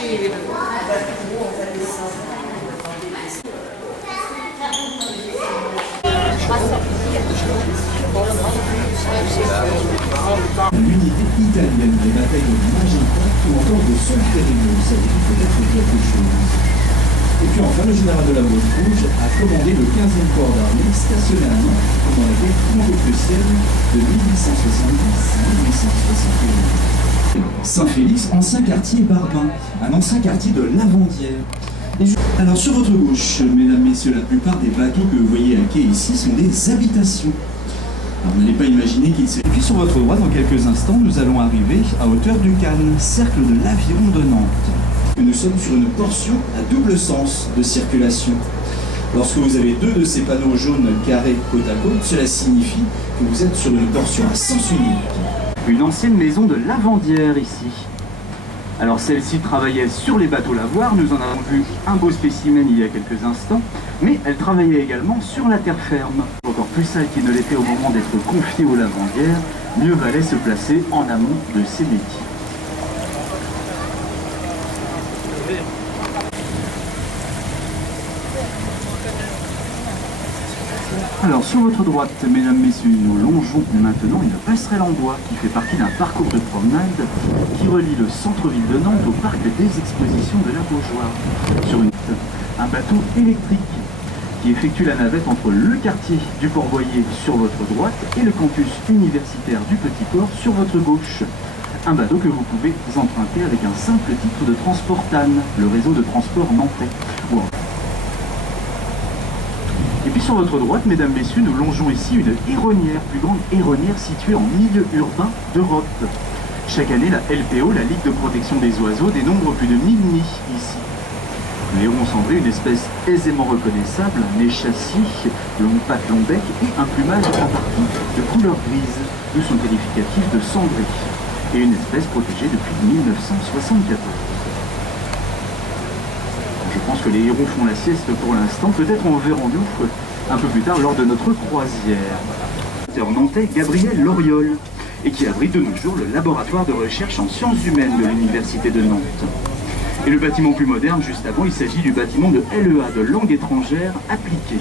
L'unité italienne des batailles de Magenta ou encore de Solferino, ça vous dit peut-être quelque chose. Et puis enfin, le général de la Brosche Rouge a commandé le 15e corps d'armée stationné à Nantes pendant la guerre franco-prussienne de 1870 à 1871. Saint-Félix, ancien quartier Barbin, un ancien quartier de Lavandière. Alors sur votre gauche, mesdames, messieurs, la plupart des bateaux que vous voyez à quai ici sont des habitations. Alors, vous n'allez pas imaginer qu'il s'est... Et puis sur votre droite, dans quelques instants, nous allons arriver à hauteur du Cannes, cercle de l'Aviron de Nantes. Nous sommes sur une portion à double sens de circulation. Lorsque vous avez deux de ces panneaux jaunes carrés côte à côte, cela signifie que vous êtes sur une portion à sens unique. Une ancienne maison de Lavandière ici. Alors celle-ci travaillait sur les bateaux lavoirs, nous en avons vu un beau spécimen il y a quelques instants, mais elle travaillait également sur la terre ferme. Encore plus sale qu'il ne l'était au moment d'être confiée aux lavandières, mieux valait se placer en amont de ces métiers. Alors sur votre droite, mesdames, messieurs, nous longeons maintenant une passerelle en bois qui fait partie d'un parcours de promenade qui relie le centre-ville de Nantes au parc des expositions de la Beaujoire. Sur un bateau électrique qui effectue la navette entre le quartier du Port-Boyer sur votre droite et le campus universitaire du Petit Port sur votre gauche. Un bateau que vous pouvez emprunter avec un simple titre de transport TAN, le réseau de transport nantais. Wow. Et puis sur votre droite, mesdames, messieurs, nous longeons ici une héronnière, plus grande héronnière située en milieu urbain d'Europe. Chaque année, la LPO, la Ligue de protection des oiseaux, dénombre plus de 1000 nids ici. Le héron cendré, une espèce aisément reconnaissable, nez châssis, longue patte, long bec et un plumage en partie de couleur grise, d'où son qualificatif de cendré, et une espèce protégée depuis 1974. Je pense que les hérons font la sieste pour l'instant, peut-être en verrons-nous un peu plus tard lors de notre croisière. Nantais Gabriel Loriol, et qui abrite de nos jours le laboratoire de recherche en sciences humaines de l'Université de Nantes. Et le bâtiment plus moderne, juste avant, il s'agit du bâtiment de LEA, de langue étrangère appliquée.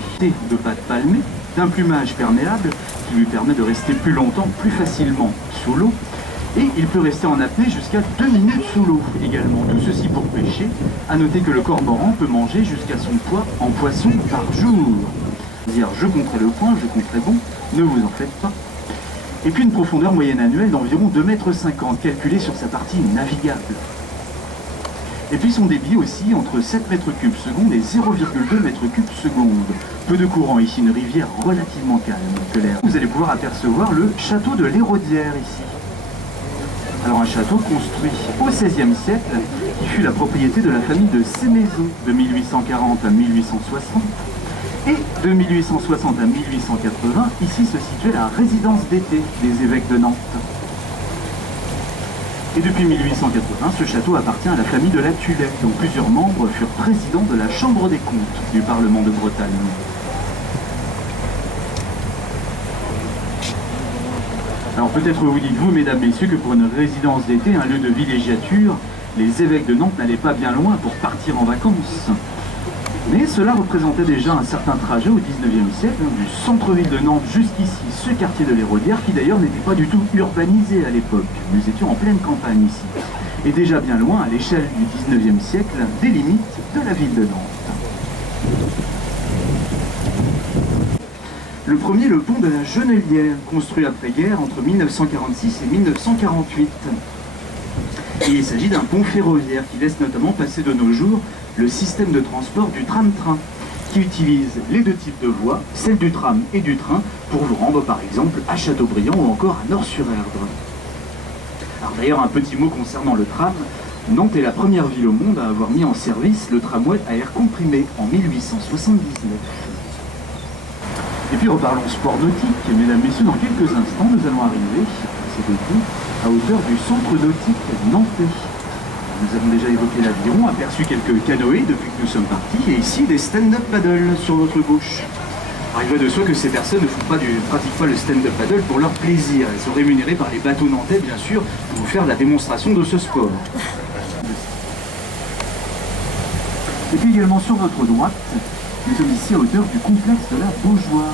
De pattes palmées, d'un plumage perméable qui lui permet de rester plus longtemps, plus facilement sous l'eau. Et il peut rester en apnée jusqu'à 2 minutes sous l'eau également. Tout ceci pour pêcher. À noter que le cormoran peut manger jusqu'à son poids en poisson par jour. Dire je compterai le point, je compterai bon, ne vous en faites pas. Et puis une profondeur moyenne annuelle d'environ 2,50 m, calculée sur sa partie navigable. Et puis son débit aussi entre 7 m3 seconde et 0,2 m3 seconde. Peu de courant ici, une rivière relativement calme que l'air. Vous allez pouvoir apercevoir le château de l'Héraudière ici. Alors un château construit au XVIe siècle, qui fut la propriété de la famille de Sémézon de 1840 à 1860. Et de 1860 à 1880, ici se situait la résidence d'été des évêques de Nantes. Et depuis 1880, ce château appartient à la famille de la Tulette, dont plusieurs membres furent présidents de la Chambre des comptes du Parlement de Bretagne. Alors peut-être vous dites-vous, mesdames, messieurs, que pour une résidence d'été, un lieu de villégiature, les évêques de Nantes n'allaient pas bien loin pour partir en vacances. Mais cela représentait déjà un certain trajet au XIXe siècle, du centre-ville de Nantes jusqu'ici, ce quartier de l'Héraudière, qui d'ailleurs n'était pas du tout urbanisé à l'époque. Nous étions en pleine campagne ici. Et déjà bien loin, à l'échelle du XIXe siècle, des limites de la ville de Nantes. Le premier, le pont de la Genelière, construit après-guerre entre 1946 et 1948. Et il s'agit d'un pont ferroviaire qui laisse notamment passer de nos jours le système de transport du tram-train, qui utilise les deux types de voies, celle du tram et du train, pour vous rendre par exemple à Châteaubriand ou encore à Nort-sur-Erdre. Alors d'ailleurs, un petit mot concernant le tram. Nantes est la première ville au monde à avoir mis en service le tramway à air comprimé en 1879. Et puis reparlons sport nautique, mesdames, messieurs, dans quelques instants, nous allons arriver, c'est tout, à hauteur du centre nautique nantais. Nous avons déjà évoqué l'aviron, aperçu quelques canoës depuis que nous sommes partis, et ici des stand-up paddle sur votre gauche. Alors il va de soi que ces personnes ne pratiquent pas le stand-up paddle pour leur plaisir. Elles sont rémunérées par les bateaux nantais, bien sûr, pour vous faire la démonstration de ce sport. Et puis également sur votre droite, nous sommes ici à hauteur du complexe de la Beaujoire.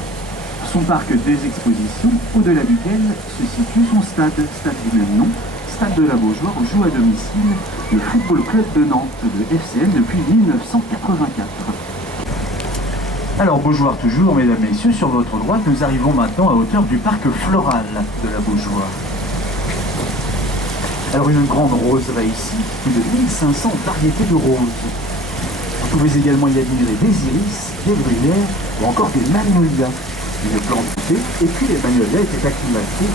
Son parc des expositions, au-delà duquel se situe son stade du même nom, Stade de la Beaujoire, où joue à domicile le Football Club de Nantes, de FCN, depuis 1984. Alors Beaujoire toujours, mesdames, messieurs, sur votre droite, nous arrivons maintenant à hauteur du parc floral de la Beaujoire. Alors une grande roseraie ici, plus de 1500 variétés de roses. Vous pouvez également y admirer des iris, des bruyères ou encore des magnolias. Une plante thé, et puis les magnolias étaient acclimatés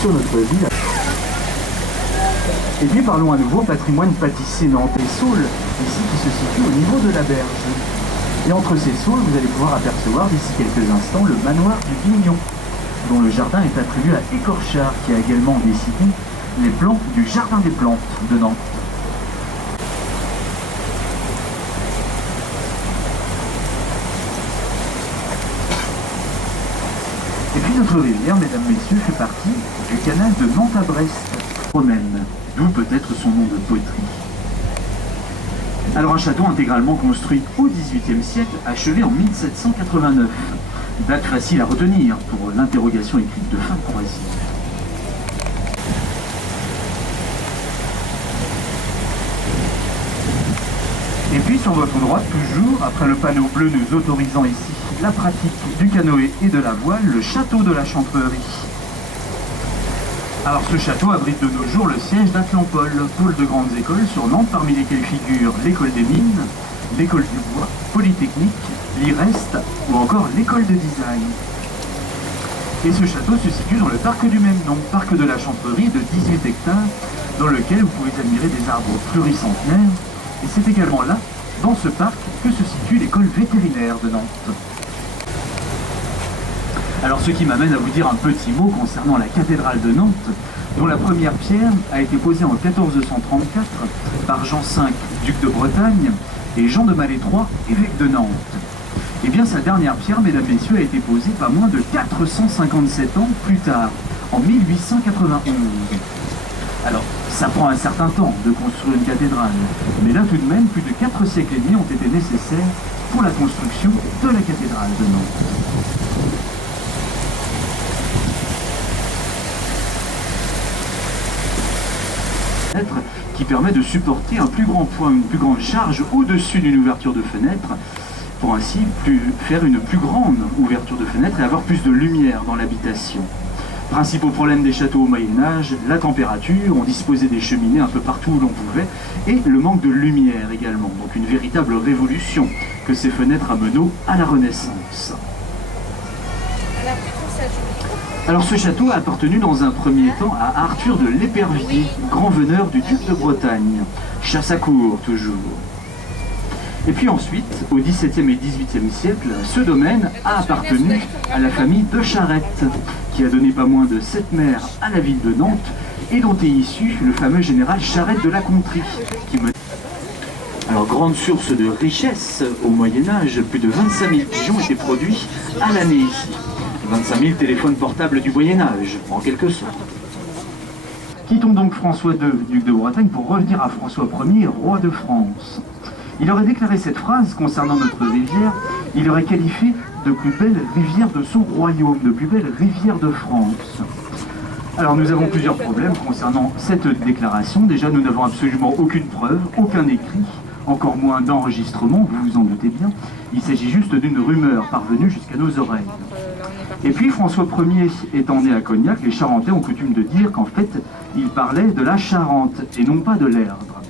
sur notre ville. Et puis parlons à nouveau patrimoine pâtissier nantais Saules, ici qui se situe au niveau de la berge. Et entre ces saules, vous allez pouvoir apercevoir d'ici quelques instants le manoir du Bignon, dont le jardin est attribué à Écorchard, qui a également décidé les plans du Jardin des Plantes de Nantes. Et puis notre rivière, mesdames, messieurs, fait partie du canal de Nantes à Brest, romaine, d'où peut-être son nom de poterie. Alors un château intégralement construit au XVIIIe siècle, achevé en 1789. Date facile à retenir pour l'interrogation écrite de fin de croisière. Et puis sur votre droite, toujours, après le panneau bleu nous autorisant ici la pratique du canoë et de la voile, le château de la Chantrerie. Alors ce château abrite de nos jours le siège d'Atlampol, pôle de grandes écoles sur Nantes, parmi lesquelles figurent l'école des mines, l'école du bois, Polytechnique, l'IREST ou encore l'école de design. Et ce château se situe dans le parc du même nom, parc de la Chantrerie de 18 hectares, dans lequel vous pouvez admirer des arbres pluricentenaires. Et c'est également là, dans ce parc, que se situe l'école vétérinaire de Nantes. Alors ce qui m'amène à vous dire un petit mot concernant la cathédrale de Nantes, dont la première pierre a été posée en 1434 par Jean V, duc de Bretagne, et Jean de Malétroit, évêque de Nantes. Et bien sa dernière pierre, mesdames, messieurs, a été posée pas moins de 457 ans plus tard, en 1891. Alors, ça prend un certain temps de construire une cathédrale, mais là tout de même, plus de 4 siècles et demi ont été nécessaires pour la construction de la cathédrale de Nantes. Qui permet de supporter un plus grand poids, une plus grande charge au-dessus d'une ouverture de fenêtre, pour ainsi faire une plus grande ouverture de fenêtre et avoir plus de lumière dans l'habitation. Principaux problèmes des châteaux au Moyen-Âge, la température, on disposait des cheminées un peu partout où l'on pouvait, et le manque de lumière également. Donc une véritable révolution que ces fenêtres amenaient à la Renaissance. Alors ce château a appartenu dans un premier temps à Arthur de l'Épervier, grand veneur du duc de Bretagne. Chasse à cour toujours. Et puis ensuite, au XVIIe et XVIIIe siècle, ce domaine a appartenu à la famille de Charette, qui a donné pas moins de 7 maires à la ville de Nantes, et dont est issu le fameux général Charette de la Contrie. Alors grande source de richesse au Moyen-Âge, plus de 25 000 pigeons étaient produits à l'année ici. 25 000 téléphones portables du Moyen-Âge, en quelque sorte. Quittons donc François II, duc de Bretagne, pour revenir à François Ier, roi de France. Il aurait déclaré cette phrase concernant notre rivière, il aurait qualifié de plus belle rivière de son royaume, de plus belle rivière de France. Alors nous avons plusieurs problèmes concernant cette déclaration. Déjà, nous n'avons absolument aucune preuve, aucun écrit, encore moins d'enregistrement, vous vous en doutez bien. Il s'agit juste d'une rumeur parvenue jusqu'à nos oreilles. Et puis François Ier étant né à Cognac, les Charentais ont coutume de dire qu'en fait, il parlait de la Charente et non pas de l'Erdre.